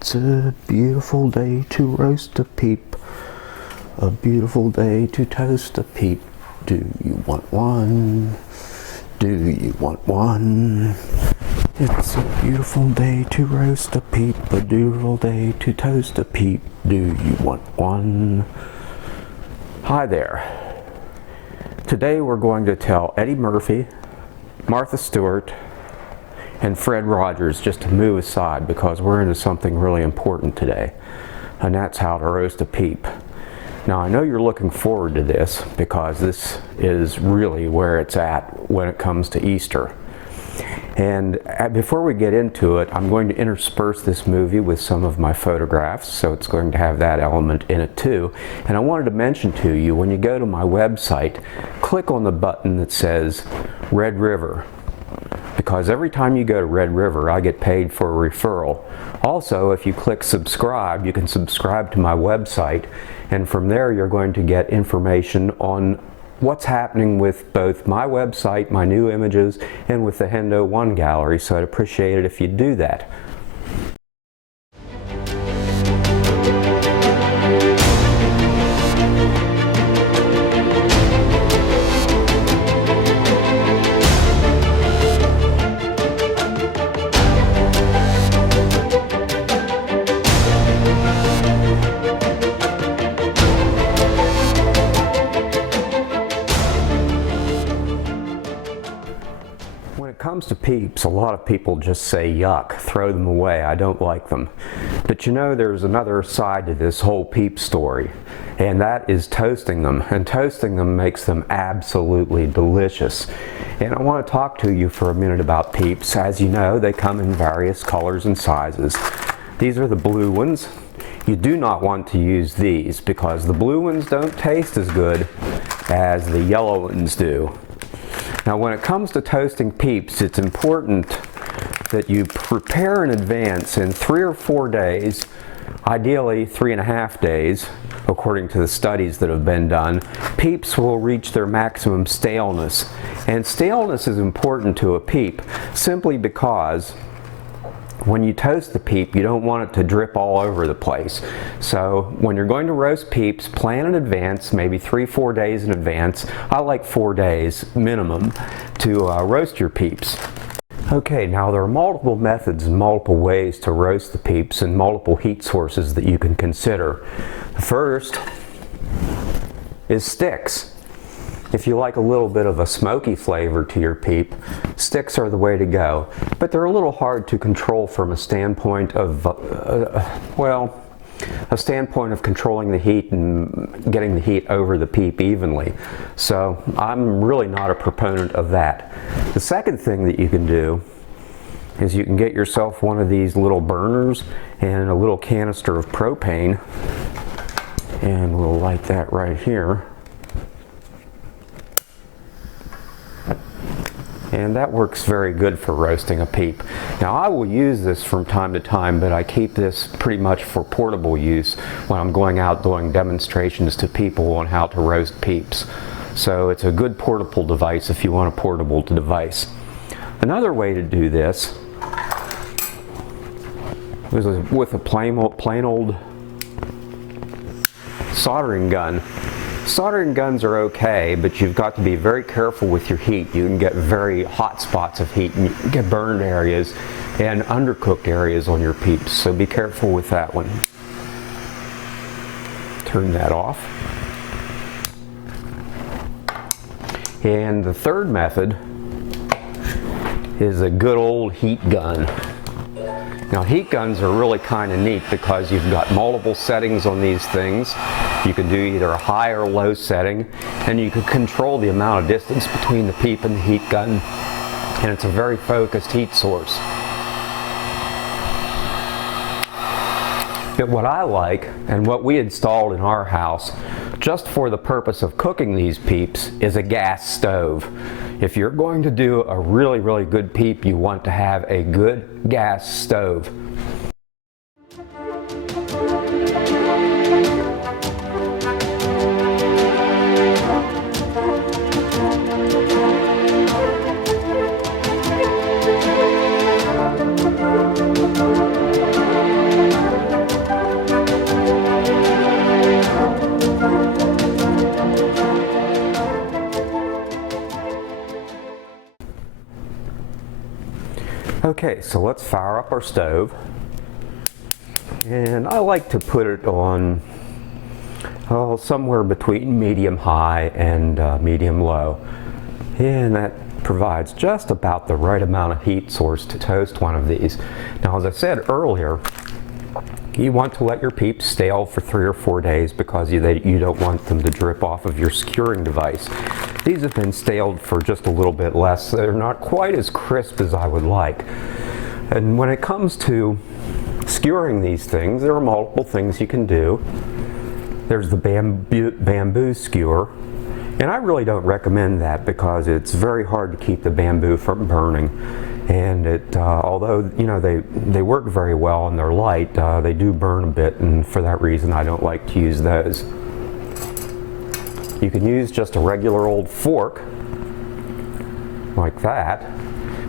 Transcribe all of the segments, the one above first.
It's a beautiful day to roast a peep, a beautiful day to toast a peep. Do you want one? Do you want one? It's a beautiful day to roast a peep, a beautiful day to toast a peep. Do you want one? Hi there. Today we're going to tell Eddie Murphy, Martha Stewart, and Fred Rogers just to move aside because we're into something really important today, and that's how to roast a peep. Now I know you're looking forward to this because this is really where it's at when it comes to Easter. And before we get into it, I'm going to intersperse this movie with some of my photographs, so it's going to have that element in it too. And I wanted to mention to you, when you go to my website, click on the button that says Red River, because every time you go to Red River, I get paid for a referral. Also, if you click subscribe, you can subscribe to my website, and from there you're going to get information on what's happening with both my website, my new images, and with the Hendo 1 gallery, so I'd appreciate it if you'd do that. When it comes to Peeps, a lot of people just say yuck, throw them away, I don't like them. But you know, there's another side to this whole Peep story, and that is toasting them. And toasting them makes them absolutely delicious. And I want to talk to you for a minute about Peeps. As you know, they come in various colors and sizes. These are the blue ones. You do not want to use these because the blue ones don't taste as good as the yellow ones do. Now when it comes to toasting Peeps, it's important that you prepare in advance in 3 or 4 days, ideally 3.5 days, according to the studies that have been done. Peeps will reach their maximum staleness. And staleness is important to a Peep simply because when you toast the Peep, you don't want it to drip all over the place. So when you're going to roast Peeps, plan in advance, maybe 3-4 days in advance. I like 4 days minimum to roast your Peeps. Okay, now there are multiple methods and multiple ways to roast the Peeps and multiple heat sources that you can consider. The first is sticks. If you like a little bit of a smoky flavor to your Peep, sticks are the way to go. But they're a little hard to control from a standpoint of, a standpoint of controlling the heat and getting the heat over the Peep evenly. So I'm really not a proponent of that. The second thing that you can do is you can get yourself one of these little burners and a little canister of propane, and we'll light that right here. And that works very good for roasting a Peep. Now I will use this from time to time, but I keep this pretty much for portable use when I'm going out doing demonstrations to people on how to roast Peeps. So it's a good portable device if you want a portable device. Another way to do this is with a plain old soldering gun. Soldering guns are okay, but you've got to be very careful with your heat. You can get very hot spots of heat and you can get burned areas and undercooked areas on your Peeps, so be careful with that one. Turn that off. And the third method is a good old heat gun. Now heat guns are really kind of neat because you've got multiple settings on these things. You can do either a high or low setting, and you can control the amount of distance between the Peep and the heat gun, and it's a very focused heat source. But what I like, and what we installed in our house, just for the purpose of cooking these Peeps, is a gas stove. If you're going to do a really, really good Peep, you want to have a good gas stove. Okay, so let's fire up our stove. And I like to put it on somewhere between medium high and medium low. And that provides just about the right amount of heat source to toast one of these. Now, as I said earlier, you want to let your Peeps stale for 3 or 4 days because you don't want them to drip off of your skewering device. These have been staled for just a little bit less. They're not quite as crisp as I would like. And when it comes to skewering these things, there are multiple things you can do. There's the bamboo skewer, and I really don't recommend that because it's very hard to keep the bamboo from burning. And although they work very well and they're light, they do burn a bit, and for that reason I don't like to use those. You can use just a regular old fork like that,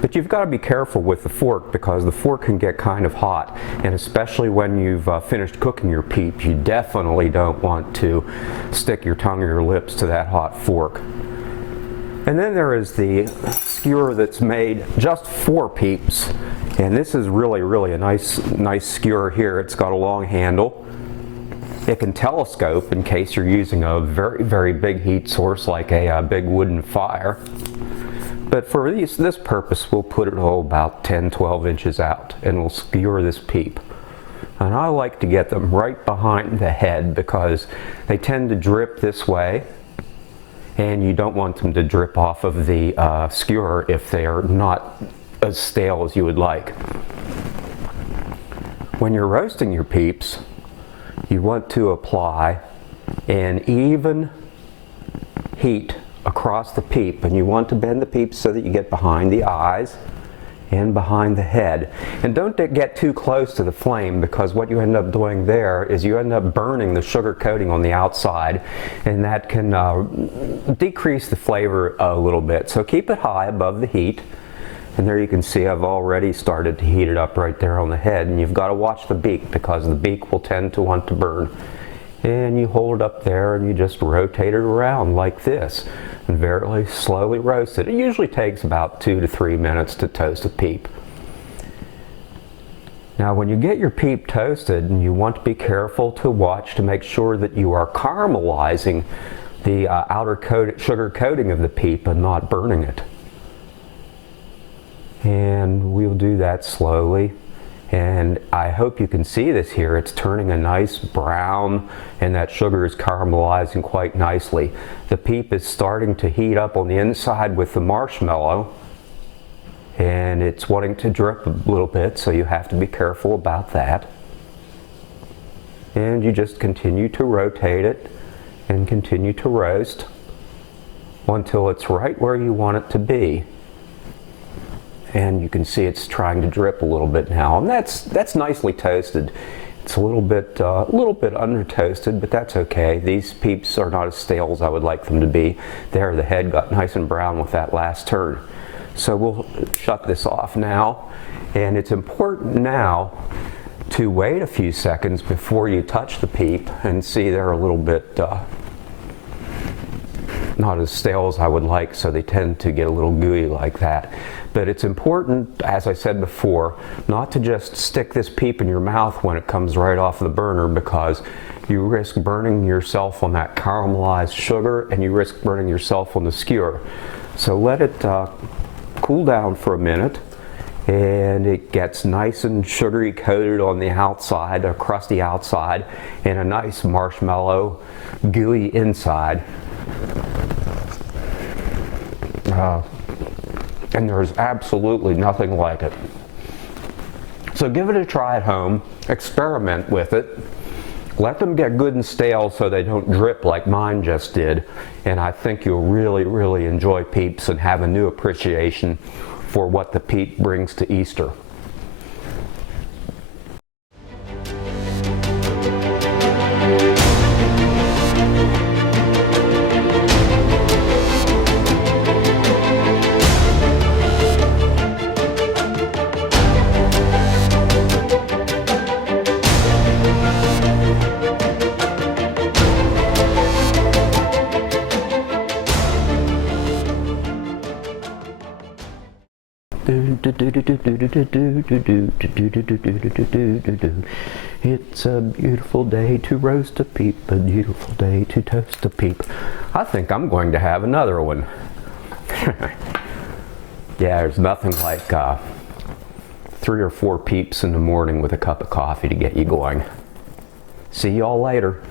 but you've got to be careful with the fork because the fork can get kind of hot, and especially when you've finished cooking your Peeps, you definitely don't want to stick your tongue or your lips to that hot fork. And then there is the skewer that's made just for Peeps, and this is really a nice skewer here. It's got a long handle. It can telescope in case you're using a very big heat source like a big wooden fire. But for this purpose, we'll put it about 10-12 inches out, and we'll skewer this Peep. And I like to get them right behind the head because they tend to drip this way, and you don't want them to drip off of the skewer if they are not as stale as you would like. When you're roasting your Peeps, you want to apply an even heat across the Peep, and you want to bend the Peep so that you get behind the eyes and behind the head. And don't get too close to the flame because what you end up doing there is you end up burning the sugar coating on the outside, and that can decrease the flavor a little bit. So keep it high above the heat. And there you can see I've already started to heat it up right there on the head, and you've got to watch the beak because the beak will tend to want to burn. And you hold it up there and you just rotate it around like this and very slowly roast it. It usually takes about 2 to 3 minutes to toast a Peep. Now when you get your Peep toasted, you want to be careful to watch to make sure that you are caramelizing the outer sugar coating of the Peep and not burning it. And we'll do that slowly. And I hope you can see this here. It's turning a nice brown, and that sugar is caramelizing quite nicely. The Peep is starting to heat up on the inside with the marshmallow, and it's wanting to drip a little bit, so you have to be careful about that. And you just continue to rotate it and continue to roast until it's right where you want it to be. And you can see it's trying to drip a little bit now, and that's nicely toasted. It's a little bit under toasted, but that's okay. These Peeps are not as stale as I would like them to be. There, the head got nice and brown with that last turn. So we'll shut this off now, and it's important now to wait a few seconds before you touch the Peep and see they're a little bit not as stale as I would like, so they tend to get a little gooey like that. But it's important, as I said before, not to just stick this Peep in your mouth when it comes right off the burner, because you risk burning yourself on that caramelized sugar and you risk burning yourself on the skewer. So let it cool down for a minute, and it gets nice and sugary coated on the outside, a crusty outside, and a nice marshmallow gooey inside. And there's absolutely nothing like it. So give it a try at home, experiment with it, let them get good and stale so they don't drip like mine just did, and I think you'll really enjoy Peeps and have a new appreciation for what the Peep brings to Easter. It's a beautiful day to roast a peep, a beautiful day to toast a peep. I think I'm going to have another one. Yeah, there's nothing like 3 or 4 peeps in the morning with a cup of coffee to get you going. See y'all later.